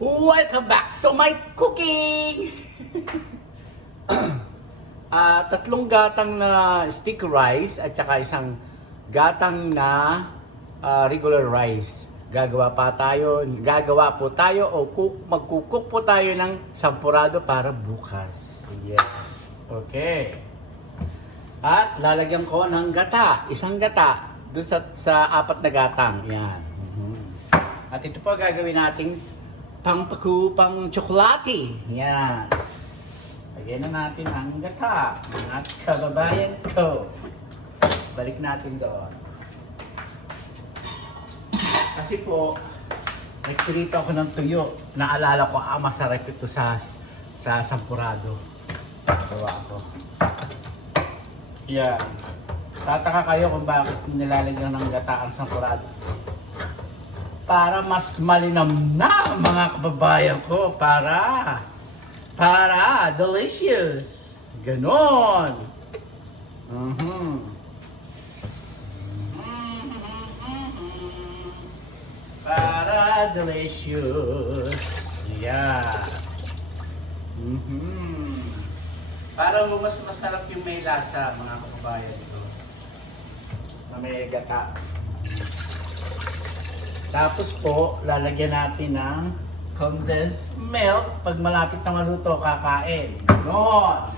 Welcome back to my cooking! Tatlong gatang na stick rice at saka isang gatang na regular rice. Gagawa po tayo o magkukook po tayo ng sampurado para bukas. Yes. Okay. At lalagyan ko ng gata, isang gata doon sa apat na gatang. Yan. At ito po gagawin nating pang tsokolate. Yan. Lagyan na natin ang gata. At kababayan ko. Balik natin doon. Kasi po, nagpirito ako ng tuyo. Naalala ko, masarap ito sa sampurado. Gawa ko. Yan. Tataka kayo kung bakit nilalagyan ng gata ang sampurado. Para mas malinamnam mga kababayan ko. Para delicious. Ganon. Para delicious. Yeah. Para mas masarap yung may lasa mga kababayan ko. Na may gata. Tapos po, lalagyan natin ng condensed milk. Pag malapit na maluto, kakain. Ganon.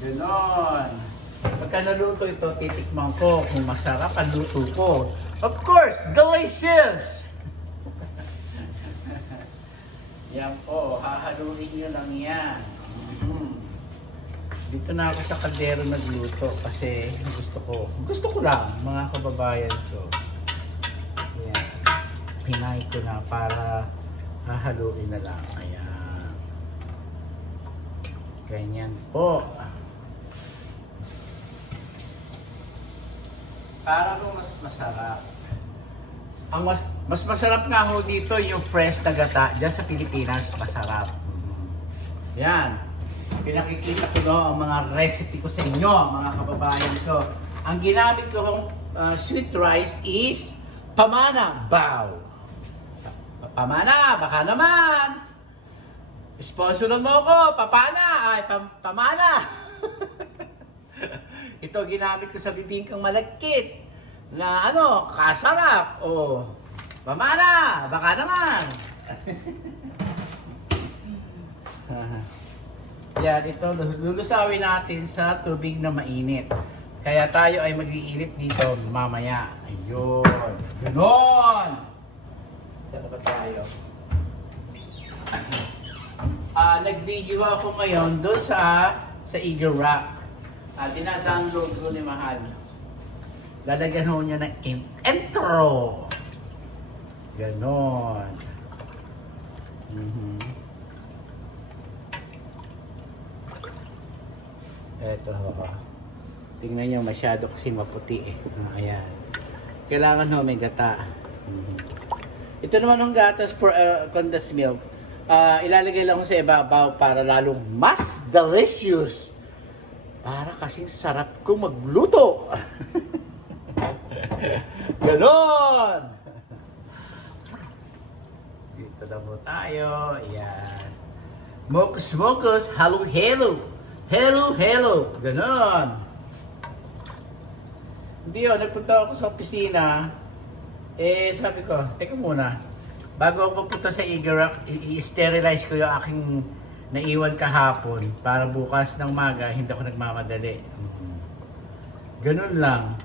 Ganon. Pagka naluto ito, titikman ko kung masarap ang luto ko. Of course, delicious! Yan po, hahaluin nyo lang yan. Dito na ako sa kaldero nagluto kasi gusto ko lang mga kababayan ko. Ayan. Hinay ko na para hahaluin na lang. Ayan. Ganyan po. Para mas masarap. Ang mas masarap nga ho dito yung fresh na gata. Diyan sa Pilipinas, masarap. Yan. Pinakikita ko no ang mga recipe ko sa inyo, mga kababayan ko. Ang ginamit ko kong sweet rice is pamana bao. Pamana, baka naman. Sponsoran mo ko, papana, ay pamana. Ito ginamit ko sa bibingkang malagkit na kasarap. O, pamana, baka naman. Yan, ito lulusawin natin sa tubig na mainit. Kaya tayo ay mag-iinit dito mamaya. Ayun. Ganon! Saan ba tayo? Nag-video ako ngayon doon sa Eagle Rock. Dinadownload ko ni Mahal. Lalagyan ho niya ng intro. Ganon. Eto ho. Tingnan niyo masyado kasi maputi eh. Ayan. Kailangan ho may gata. Ito naman ang gatas for condensed milk. Ilalagay lang ko sa ibabaw para lalong mas delicious. Para kasing sarap kong magluto. Ganon! Dito na po tayo. Ayan. Mokus, halo. Hello. Ganon. Hindi nagpunta ako sa opisina. Sabi ko, teka muna. Bago ako magpunta sa Eagle Rock, i-sterilize ko yung aking naiwan kahapon para bukas ng maga hindi ako nagmamadali. Ganun lang.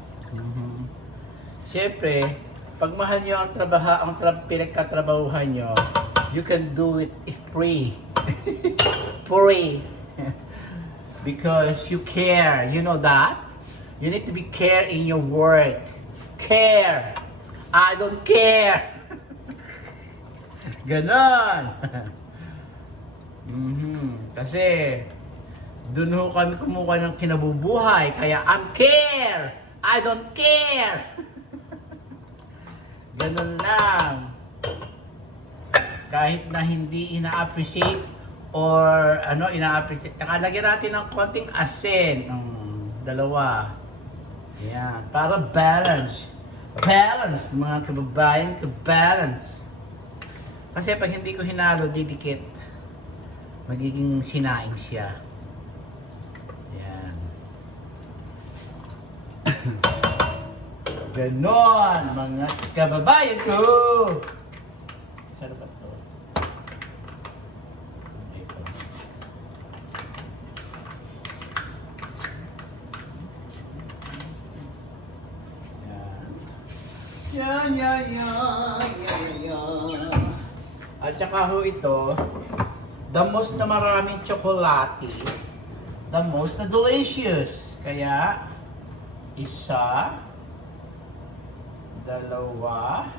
Siyempre, pag mahal nyo ang pinagkatrabahuhan nyo, you can do it free. Free. Because you care. You know that? You need to be care in your work. Care. I don't care. Ganon. Kasi dun ho kami kumuha ng kinabubuhay. Kaya I'm care. I don't care. Ganun lang. Kahit na hindi ina-appreciate or ina-appreciate. Nakalagyan natin ng konting asin. Dalawa. Ayan. Para balance. Balance, mga kababayan, balance. Kasi pag hindi ko hinalo, didikit. Magiging sinaing siya. Yan. Ganon, mga kababayan ko. Sarap ba ito? Ito. Yan. At saka ho ito, the most na maraming tsokolate, the most na delicious. Kaya, isa, dalawa,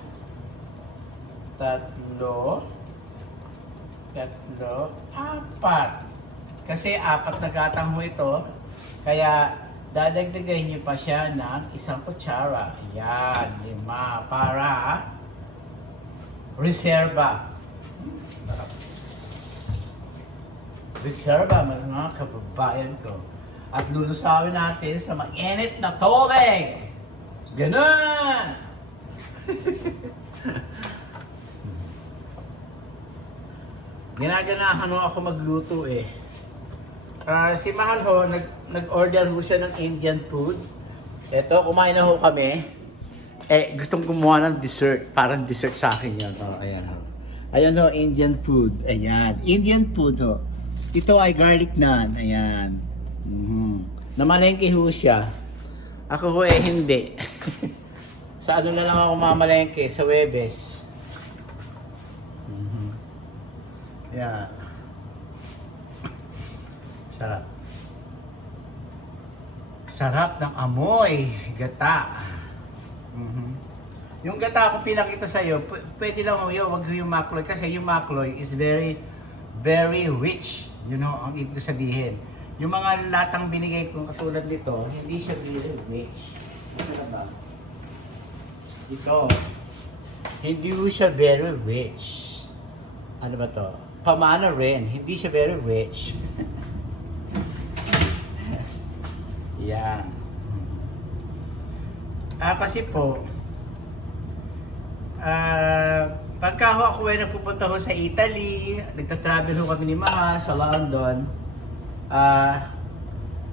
tatlo, apat. Kasi apat na gatang mo ito, kaya dadagdagan niyo pa siya ng isang kutsara. Yan, 5 para reserva. Reserva, mga kababayan ko. At lulusawin natin sa mainit na tubig. Ganun! Ginaganahan ho ako magluto eh. Si Mahal ho, nag-order ho siya ng Indian food. Ito, kumain na ho kami. Gustong gumawa ng dessert. Parang dessert sa akin yan. Ayan ho. Ayan ho, Indian food. Ayan. Indian food ho. Ito ay garlic naan. Ayan. Namalengke ho siya. Ako ho hindi. Sa ano na lang ako mamalengke? Sa Webes. Yeah. Sarap. Sarap ng amoy. Gata. Yung gata kung pinakita sa'yo, pwede lang wag yung makloy. Kasi yung makloy is very, very rich. You know, ang ibig sabihin. Yung mga latang binigay kong katulad nito, hindi siya very rich. Ano ba? Ito. Hindi siya very rich. Ano ba to? Pamana rin. Hindi siya very rich. Yan. Kasi po, pagka ako ay nagpupunta ko sa Italy, nagta-travel ho kami ni Mahal sa London,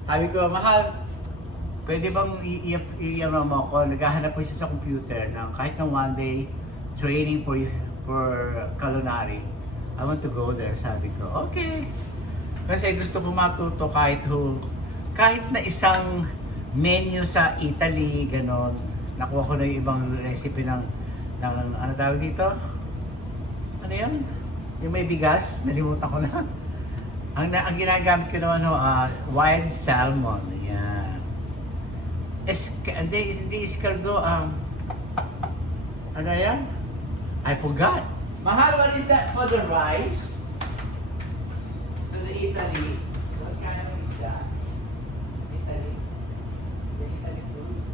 sabi ko, Mahal, pwede bang i-ano mo ako? Naghahanap po siya sa computer ng kahit na one day training for culinary. I want to go there, sabi ko. Okay. Kasi gusto ko matuto kahit na isang menu sa Italy, ganon. Nakuha ko na yung ibang recipe ng ano tawag dito? Ano yun? Yung may bigas, nalimutan ko na. Ang ginagamit ko naman wild salmon. Yan. Hindi escargot. Ano yan? I forgot. Mahal, what is that for the rice? To the Italy. What kind of is that? Italy. The Italy food.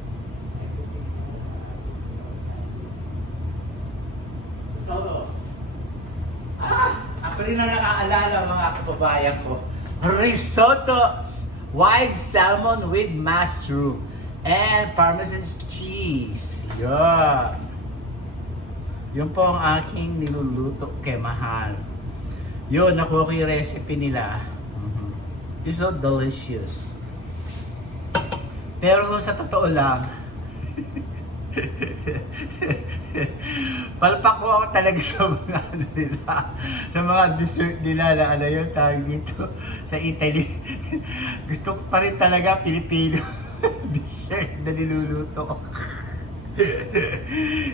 Risotto. Ako rin na nakaalala mga kababayan ko. Risotto. Wild salmon with mushroom. And Parmesan cheese. Yun. Yun po ang aking niluluto kay Mahal. Yun, nakuha ko yung recipe nila. It's so delicious. Pero sa totoo lang, palpak ko ako talaga sa mga ano nila, sa mga dessert nila na ano yun, tawag dito sa Italy. Gusto ko pa rin talaga Pilipino dessert na niluluto.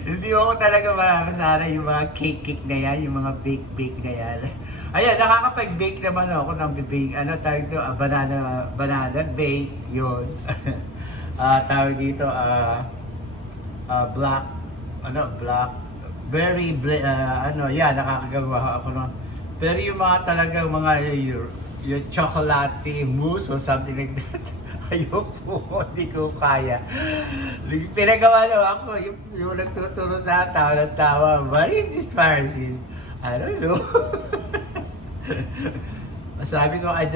Hindi ako talaga makakasara yung mga cake na yan, yung mga bake na yan. Ayan, nakakapag-bake naman ako ng bake, ano tawag dito, banana bake, yun. Tawag dito, black, nakakagawa ako no. Pero yung mga talagang mga yung chocolate mousse or something like that, ayoko, hindi ko kaya. Pinagawa na ako, yung nagtuturo sa tawa, what is this Pharisees? I don't know. Sabi ko, I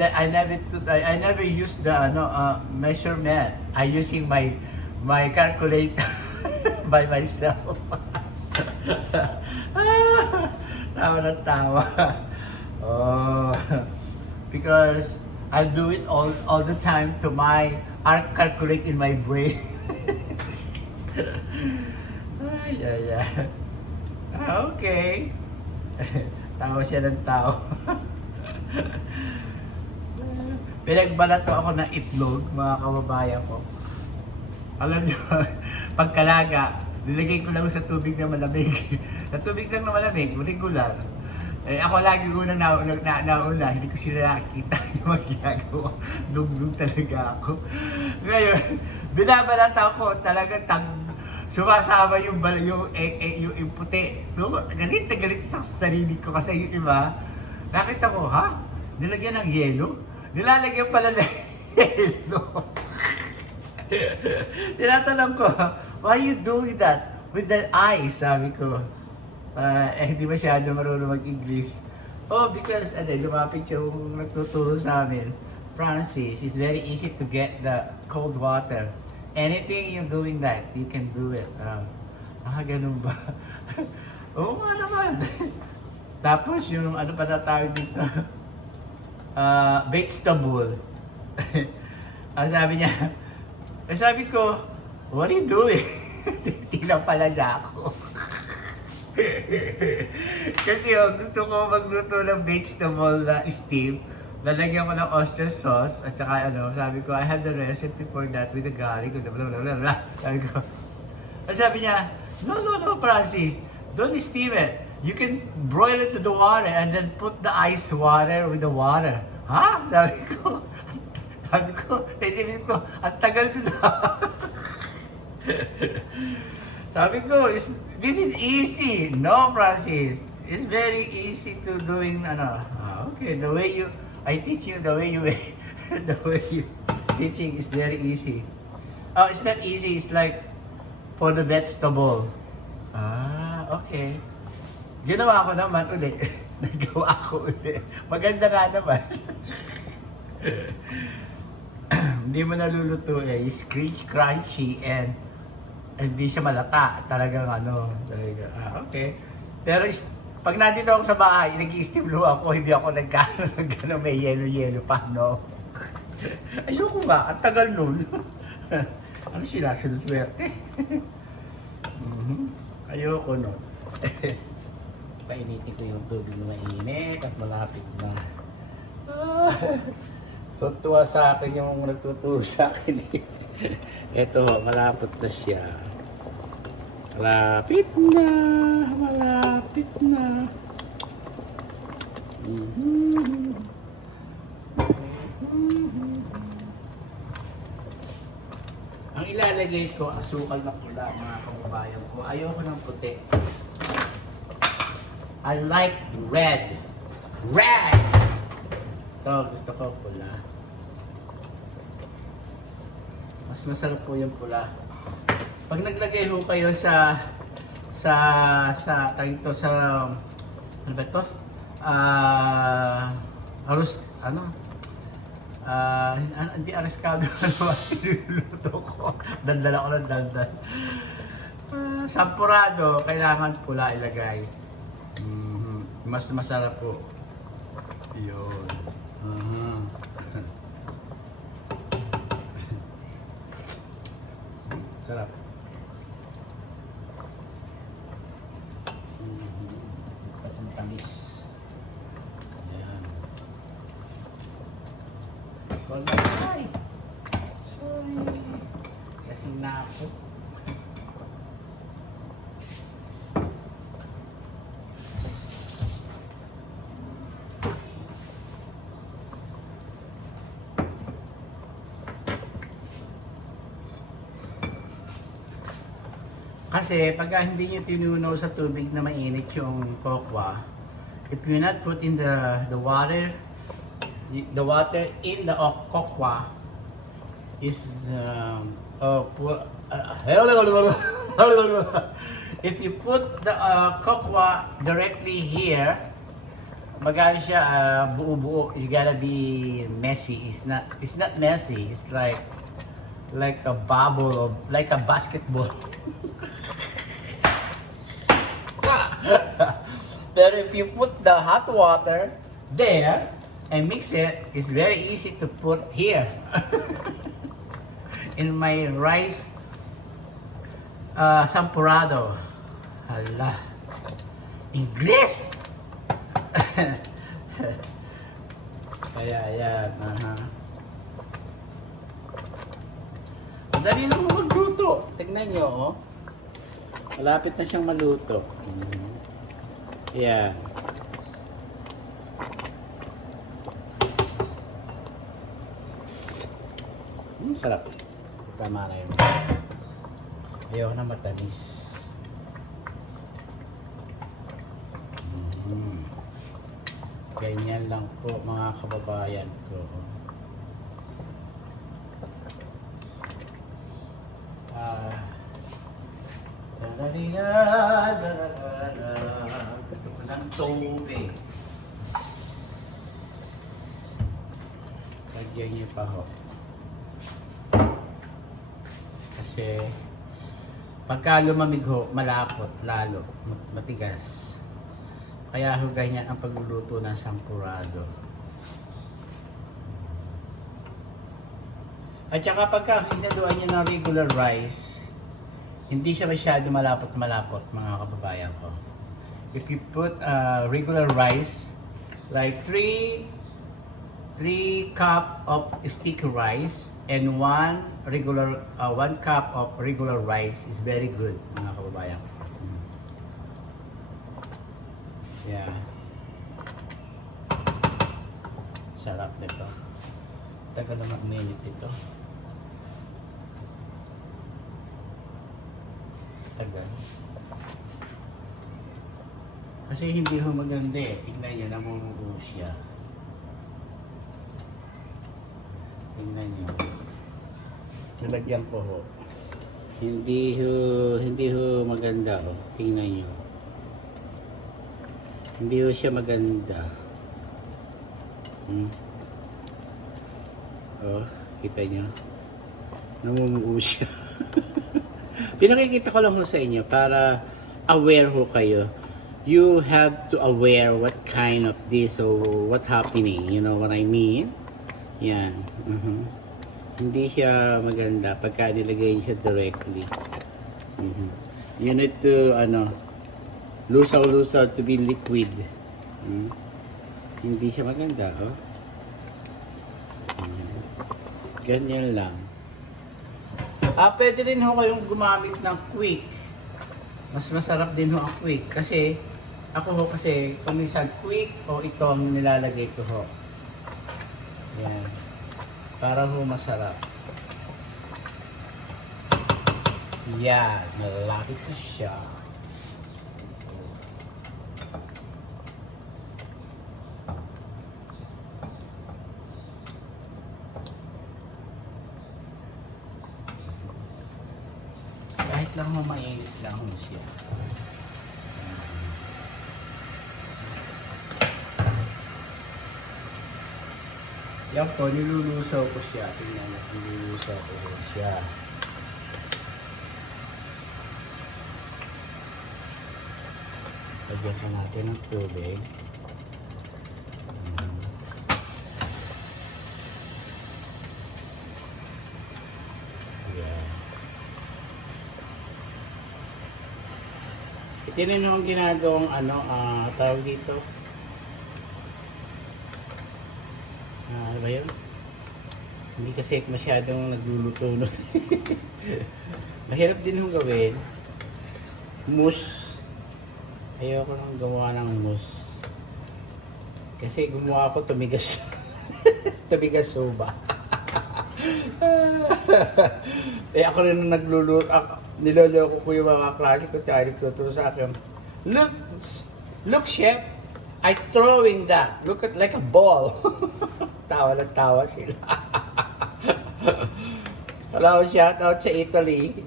never used the measurement. I using my calculator. by myself. Tawa na tawa. Oh, because I do it all the time to my calculate in my brain. Ay, ay, ay. Okay. Tawa siya ng tao. Pinagbalato ako ng itlog, mga kababayan ko. Alam niyo, pagkalaga, nilagay ko lang sa tubig na malamig. Sa tubig lang na malamig, regular. Eh, ako lagi unang nauna, hindi ko sila nakikita yung mga ginagawa. Dugdug talaga ako. Ngayon, binabalata ako talaga sumasama yung puti. No? Galit na galit sa sarili ko kasi yung iba, nakita ko, ha? Nilagyan ng yelo? Nilalagyan pala ng yelo. Tinatanong ko, why you doing that with the eyes? Sabi ko, hindi masyado marunong mag-English. Oh, because lumapit yung nagtuturo sa amin. Francis, it's very easy to get the cold water. Anything you're doing that, you can do it. Ganun ba? Oo nga naman. Tapos yung ano pa na tawag dito? Vegetable. Sabi ko, what are you doing? Tingnan pala niya ako. Kasi gusto ko magluto ng vegetable na steam. Lalagyan ko ng oyster sauce at saka sabi ko, I had the recipe for that with the garlic. Sabi niya, no, Francis, don't steam it. You can broil it to the water and then put the ice water with the water. Ha? Sabi ko, ang tagal ko na. Sabi ko, this is easy. No, Francis. It's very easy to doing, okay, I teach you the way you teaching is very easy. Oh, it's not easy. It's like for the vegetable. Okay. Ginawa ko naman ulit. Nagawa ko ulit. Maganda nga naman. Hindi mo naluluto It's crunchy and hindi siya malata. Talagang okay. Pero pag nandito ako sa bahay, nag-i-steam ako, hindi ako nagkano may yelo-yelo pa, no? Ayoko nga, ang tagal nun. Ano sila, sunod-swerte? Ayoko nun. Painitin ko yung tubig na mainit at malapit na. Tutuwa sa akin yung nagtuturo sa akin. Eto, malapit na siya. Malapit na. Ang ilalagay ko, asukal na pula, mga kababayan ko. Ayoko ng puti. I like red. Red! Ito, gusto ko pula. Mas masarap po yung pula. Pag naglagay ho kayo sa ano ba ito? Hindi ariskado niluluto ko. Dandal ako ng dandal. Sampurado, kailangan pula ilagay. Mas masarap po. Yun. Sarap. Kasing tamis. Ayan. Sorry. Kasing na ako. Kasi pag hindi nyo tinunaw sa tubig na mainit yung kokwa, if you not put in the water in the kokwa is if you put the kokwa directly here, magana siya buo-buo. It's gotta be messy. It's not messy. It's like a bubble of like a basketball. Pero if you put the hot water there and mix it, it's very easy to put here. In my rice sampurado. Hala. English! Kaya yan. Dali lang magluto. Tignan nyo, oh. Malapit na siyang maluto. Yan. Sarap. Tama na yun. Ayaw na matamis. Ganyan lang po mga kababayan ko. Gusto ko ng tubig. Lagyan niyo pa ho. Kasi pagka lumamig ho, malapot lalo, matigas. Kaya ho ganyan ang pagluluto ng sampurado. At saka pagka hinaluan niyo ng regular rice, hindi siya masyado malapot-malapot mga kababayan ko. If you put regular rice, like 3 cup of sticky rice and 1 cup of regular rice is very good mga kababayan. Yeah. Sarap nito. Tagal na mag-minute ito. Tagal. Kasi hindi ho maganda eh. Tingnan nyo, namumuo siya. Tingnan nyo. Nalagyan ko ho. Hindi ho maganda ho. Tingnan nyo. Hindi ho siya maganda. Oh, kita nyo. Namumuo siya. Pinakikita ko lang ho sa inyo para aware ho kayo. You have to aware what kind of this or what happening. You know what I mean? Yan. Hindi siya maganda pagka nilagay siya directly. You need to, lusaw-lusaw to be liquid. Hindi siya maganda, oh. Ganyan lang. Pwede rin ho kayong gumamit ng quick. Mas masarap din ho ang quick. Kasi, ako ho kasi, kung minsan quick o ito ang nilalagay ko ho. Yan. Para ho masarap. Yan. Malapit na siya. Kahit lang mo mainit lang ho siya. Yan po, nilulusaw ko siya. Tingnan natin, nilulusaw ko siya. Lagyan ka natin ng tubig. Ito rin yung ginagawang tawag dito. Ano ba yun? Hindi kasi masyadong nagluluto nun. Mahirap din yung gawin. Mousse. Ayoko nang gawa ng mousse. Kasi gumawa ako tumigas. Tumigas soba. Eh ako rin nagluluto. Niloloko ko yung mga klase ko tsaka nagtuturo sa akin. Look chef, I throwing that. Look at like a ball. Tawa na tawa sila. Hello, shout out sa Italy.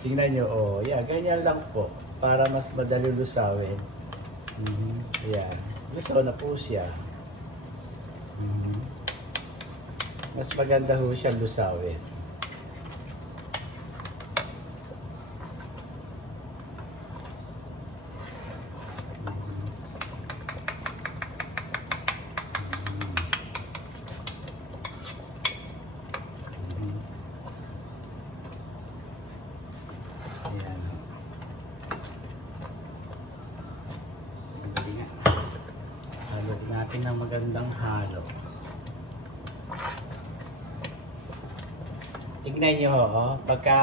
Tingnan nyo, oh, yeah, ganyan lang po. Para mas madali lusawin. Yeah, lusaw na po siya. Mas maganda ho siya lusawin. natin ng magandang halo. Tignan nyo, oh, pagka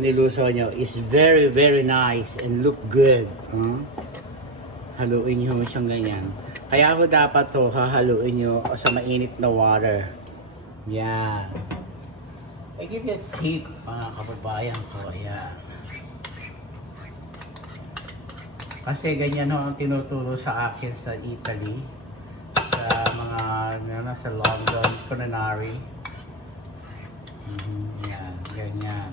niluso nyo, is very, very nice and look good. Haluin nyo siyang ganyan. Kaya ako dapat to, hahaluin nyo sa mainit na water. Yan. I give you a tip, mga kababayan ko. Ayan. Kasi ganyan ho ang tinuturo sa akin sa Italy. Sa mga, sa London culinary. Yan, ganyan.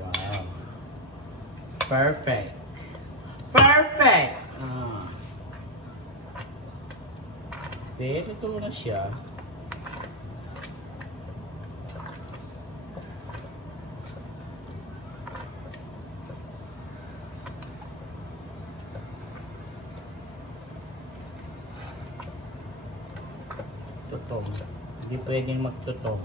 Wow. Perfect. Perfect! Ito na siya. Tutong. Hindi pwedeng magtutong.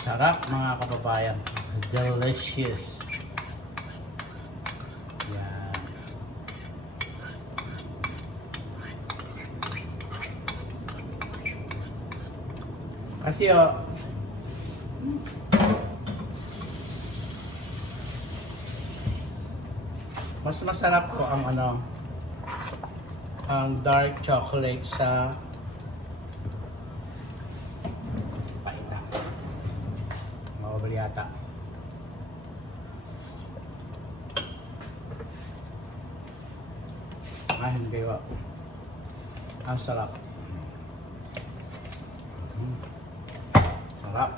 Sarap mga kababayan. Delicious. Yan. Kasi mas masarap ko ang ang dark chocolate sa mawabali yata. Hindi ba? Ang sarap. Sarap.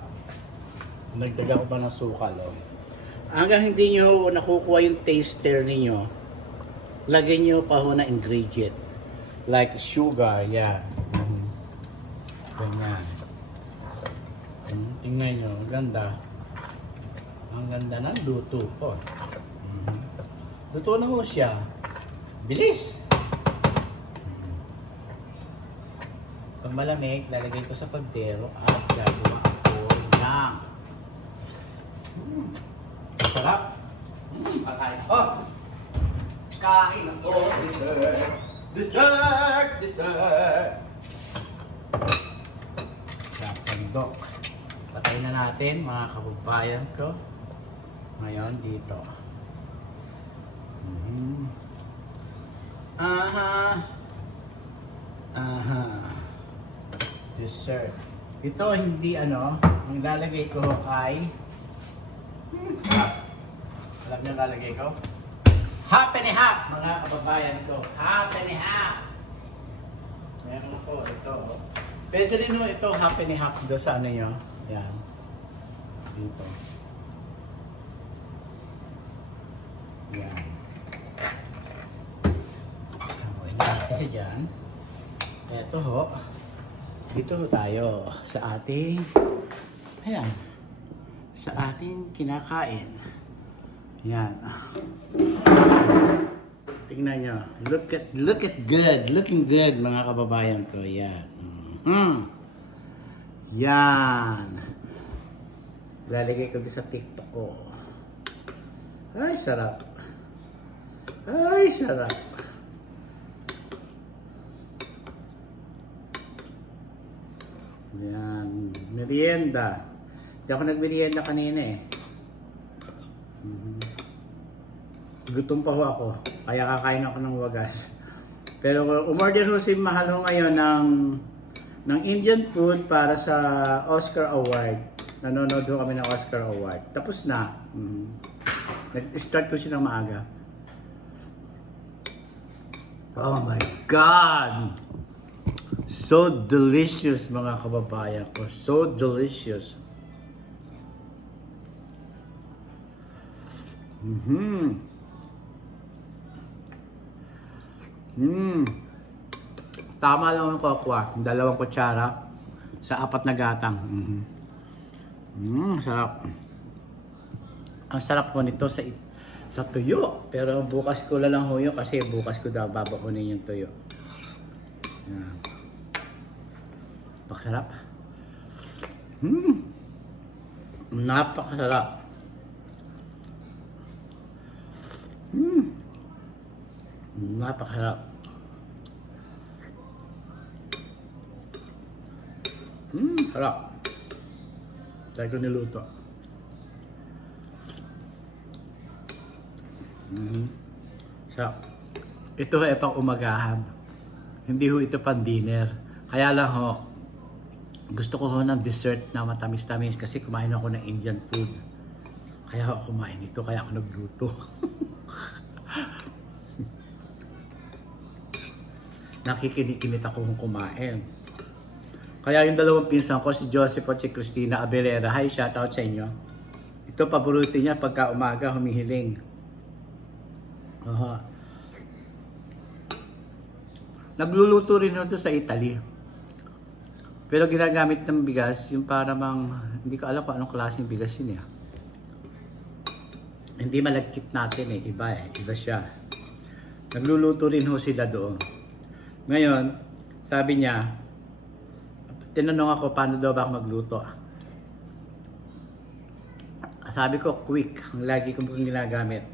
Nagdaga ko pa ng sukal. Hanggang hindi nyo nakukuha yung taster ninyo, lagyan nyo pa ho na ingredient. Like sugar, yan. Ganyan. Tingnan nyo, ang ganda. Ang ganda ng luto ko. Luto na ho siya. Bilis! Pag malamig, lalagay ko sa kaldero at gagawa ako ng sarap. Pakain ako. Kain ako. Dessert. Dessert! Dessert! Sasandok. Patay na natin mga kababayan ko. Ngayon dito. Aha. Aha. Dessert. Ito hindi ang lalagay ko ay alam niyo lalagay ko? Half and a half mga kababayan ko. Half and a half. Meron ko ito. Pwede rin mo ito half and a half do sa nyo. Yan. Dito. Yan. Kasi dyan, eto ho, dito ho tayo sa ating, ayan, sa ating kinakain. Yan. Tingnan nyo. Look at good. Looking good mga kababayan ko. Yan. Yan. Lalagay ko din sa TikTok ko. Ay, sarap. Ay, sarap. Yan, merienda. Hindi ako nagmerienda kanina eh. Gutom pa ho ako. Kaya kakain ako ng wagas. Pero umorder ho si Mahal ngayon ng Indian food para sa Oscar Award. Nanonood ho kami ng Oscar Award. Tapos na. Nag-start ko siya ng maaga. Oh my God! So delicious mga kababayan ko. So delicious. Tama lang ang kokwa. 2 kutsara sa 4 na gatang. Sarap. Ang sarap ko nito sa tuyo. Pero bukas ko lang ho yun kasi bukas ko daw babakunin yung tuyo. Yan. Pakasarap. Napakasarap. Napakasarap. Sarap. Dahil ko niluto. Sarap. Ito ay pang umagahan. Hindi ho ito pang dinner. Kaya lang ho, gusto ko ho ng dessert na matamis-tamis kasi kumain ako ng Indian food. Kaya ako kumain ito, kaya ako nagluto. Nakikinikimit ako kung kumain. Kaya yung dalawang pinsan ko, si Joseph at si Christina Abelera, hi, shoutout sa inyo. Ito, paborito niya pagka umaga, humihiling. Nagluluto rin ito sa Italy. Pero ginagamit ng bigas, yung para mang, hindi ko alam kung anong klaseng bigas yun eh. Hindi malagkit natin eh, iba siya. Nagluluto rin ho sila doon. Ngayon, sabi niya, tinanong ako paano daw ba ako magluto. Sabi ko, quick, ang lagi kong ginagamit.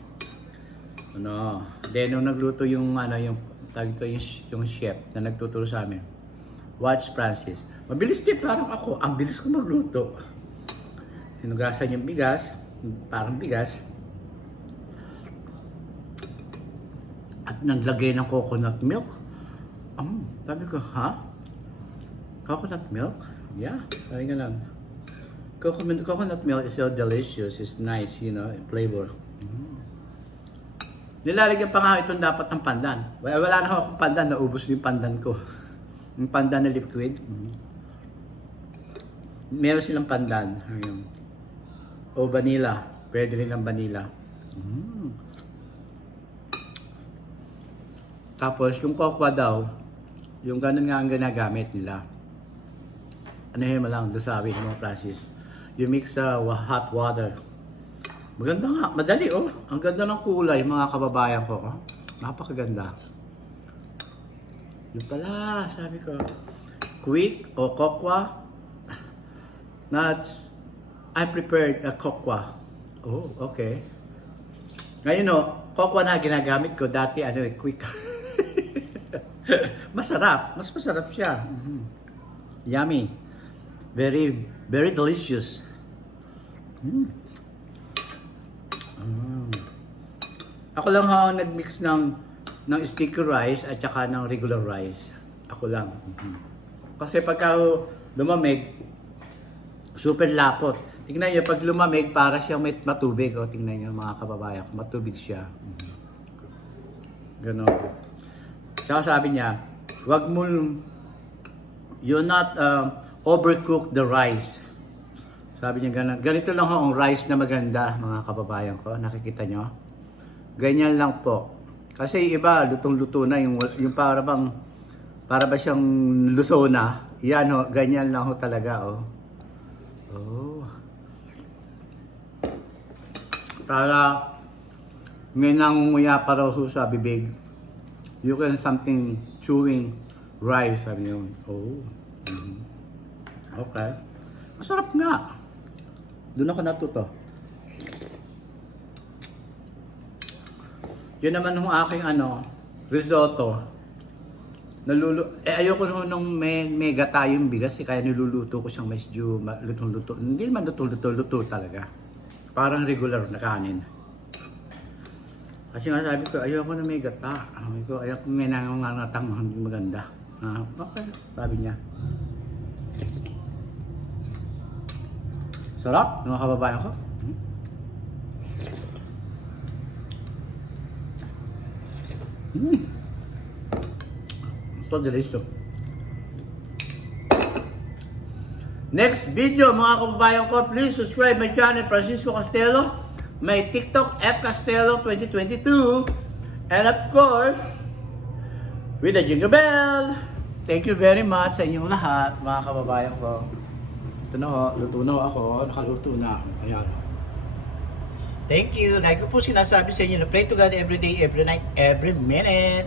Then nung nagluto yung yung chef na nagtuturo sa amin, Watch Francis. Mabilis din parang ako, ang bilis ko magluto. Hinugasan yung bigas, parang bigas. At naglagay ng coconut milk. Sabi ko, ha? Coconut milk? Yeah, sabi nga lang. Coconut milk is so delicious, it's nice, you know, flavor. Nilalagyan pa nga itong dapat ng pandan. Wala na akong pandan, naubos yung pandan ko. Yung pandan na liquid. Meron silang pandan. O vanilla. Pwede rin ng vanilla. Tapos yung cocoa daw, yung ganun nga ang ginagamit nila. Anahin mo lang doon sabi ng mga Francis. You mix hot water. Maganda nga, madali oh. Ang ganda ng kulay mga kababayan ko. Oh. Napakaganda. Yung pala, sabi ko. Quick o cocoa. I prepared a cocoa. Oh, okay. Ngayon cocoa na ginagamit ko. Dati quick. Masarap. Mas masarap siya. Yummy. Very, very delicious. Ako lang ho nagmix ng sticky rice at saka ng regular rice. Ako lang. Kasi pagka lumamig, super lapot. Tingnan niyo, pag lumamig, para siyang may matubig. O, tingnan niyo mga kababayan ko, matubig siya. Ganon. Saka sabi niya, wag mo, you not overcook the rice. Sabi niya ganun. Ganito lang ho ang rice na maganda, mga kababayan ko. Nakikita nyo? Ganyan lang po. Kasi iba, lutong-luto na. Yung para ba siyang luso na. Yan ho, ganyan lang ho talaga. Oh. Para may nangunguya pa raw sa bibig. You can something chewing rice. Sabi niya. Okay. Masarap nga. Doon ako natuto. Yun naman yung aking risotto. Ayoko nung may gata yung bigas kaya niluluto ko siyang medyo lutong-luto. Hindi naman luto talaga. Parang regular na kanin. Kasi nga sabi ko, ayoko na may gata. Sabi ko, ayoko may nangangatang hindi maganda. Okay, sabi niya. Sarap, mga kababayan ko. So delicious. Next video mga kababayan ko, please subscribe my channel Francisco Castelo, my TikTok F Castelo 2022, and of course with the jingle bell. Thank you very much sa inyong lahat mga kababayan ko. Ito na ho, luto na ako, nakaluto na. Ayan. Thank you. Lagi ko po sinasabi sa inyo na pray to God every day, every night, every minute.